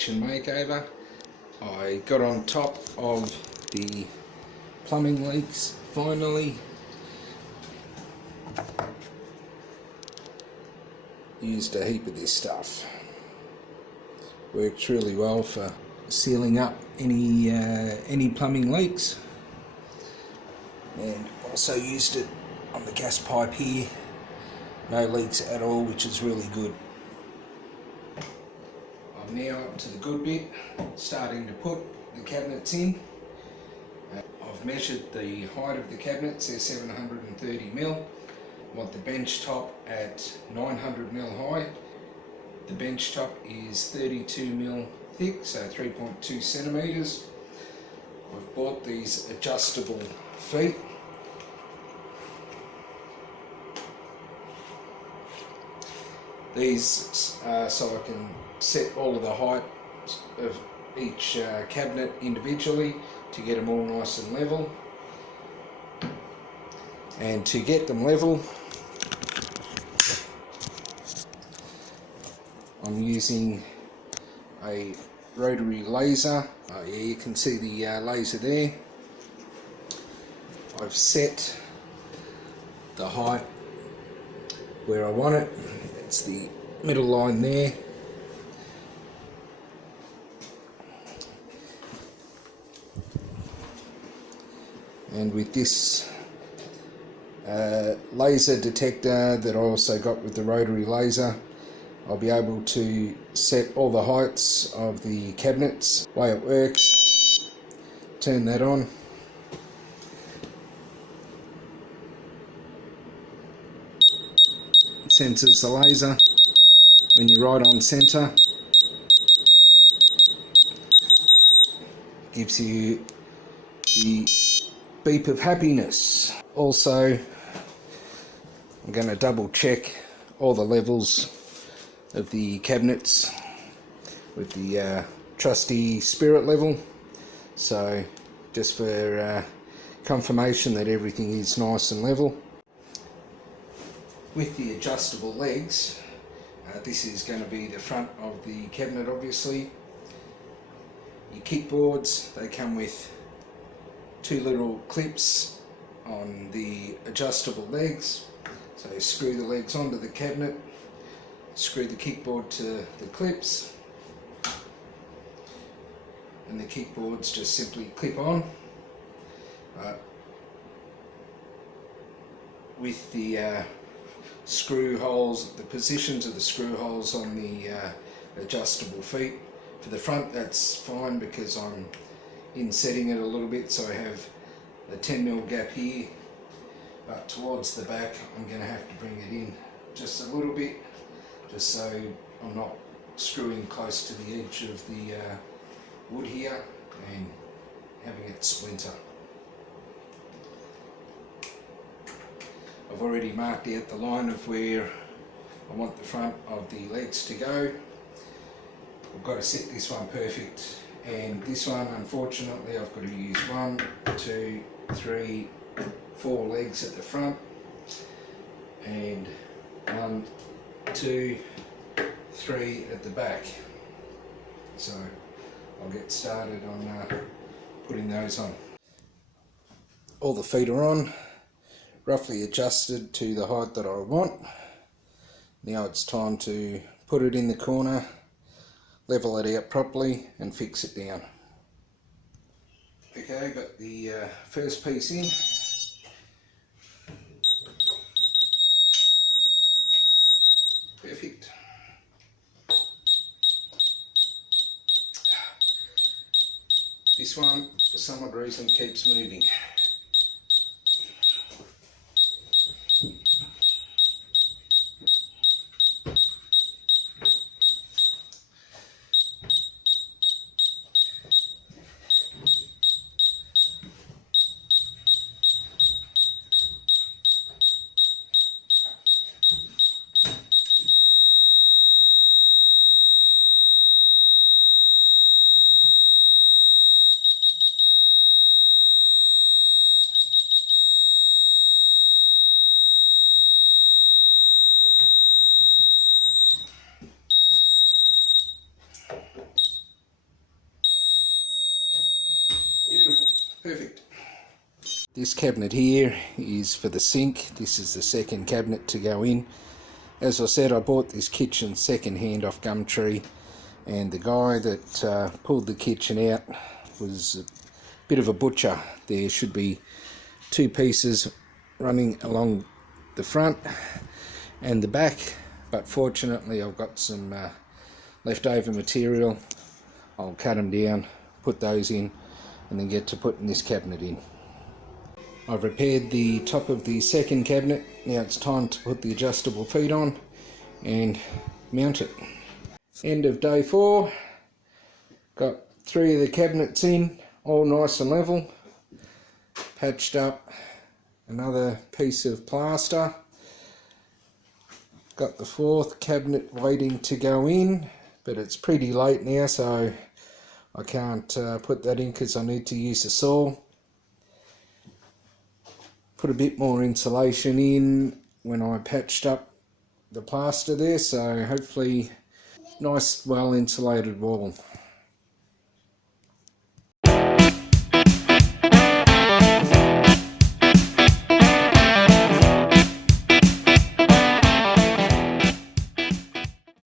kitchen makeover. I got on top of the plumbing leaks finally. Used a heap of this stuff. Works really well for sealing up any plumbing leaks. And also used it on the gas pipe here. No leaks at all, which is really good. I'm now up to the good bit, starting to put the cabinets in. I've measured the height of the cabinets, they're 730mm. I want the bench top at 900mm high. The bench top is 32mm thick, so 3.2 centimeters. I've bought these adjustable feet. These so I can set all of the height of each cabinet individually to get them all nice and level. And to get them level, I'm using a rotary laser. Yeah, you can see the laser there. I've set the height where I want it. It's the middle line there. And with this laser detector that I also got with the rotary laser, I'll be able to set all the heights of the cabinets. The way it works, turn that on. It senses the laser when you're right on centre. Gives you the beep of happiness. Also, I'm going to double check all the levels of the cabinets with the trusty spirit level, so just for confirmation that everything is nice and level. With the adjustable legs, this is going to be the front of the cabinet obviously. Your kickboards, they come with two little clips on the adjustable legs, so screw the legs onto the cabinet, screw the kickboard to the clips, and the kickboards just simply clip on. With the screw holes, the positions of the screw holes on the adjustable feet. For the front, that's fine because I'm insetting it a little bit, so I have a 10mm gap here, but towards the back I'm going to have to bring it in just a little bit, just so I'm not screwing close to the edge of the wood here and having it splinter. I've already marked out the line of where I want the front of the legs to go. I've got to set this one perfect, and this one unfortunately I've got to use 1, 2, 3, 4 legs at the front, and 1, 2, 3 at the back. So I'll get started on putting those on. All the feet are on, roughly adjusted to the height that I want. Now it's time to put it in the corner, level it out properly and fix it down. Okay, got the first piece in. Perfect. This one, for some odd reason, keeps moving. This cabinet here is for the sink. This is the second cabinet to go in. As I said, I bought this kitchen second hand off Gumtree, and the guy that pulled the kitchen out was a bit of a butcher. There should be 2 pieces running along the front and the back, but fortunately I've got some leftover material. I'll cut them down, put those in, and then get to putting this cabinet in. I've repaired the top of the second cabinet. Now it's time to put the adjustable feet on and mount it. End of day 4. Got 3 of the cabinets in, all nice and level. Patched up another piece of plaster. Got the 4th cabinet waiting to go in, but it's pretty late now, so I can't put that in because I need to use the saw. Put a bit more insulation in when I patched up the plaster there, so hopefully nice well insulated wall.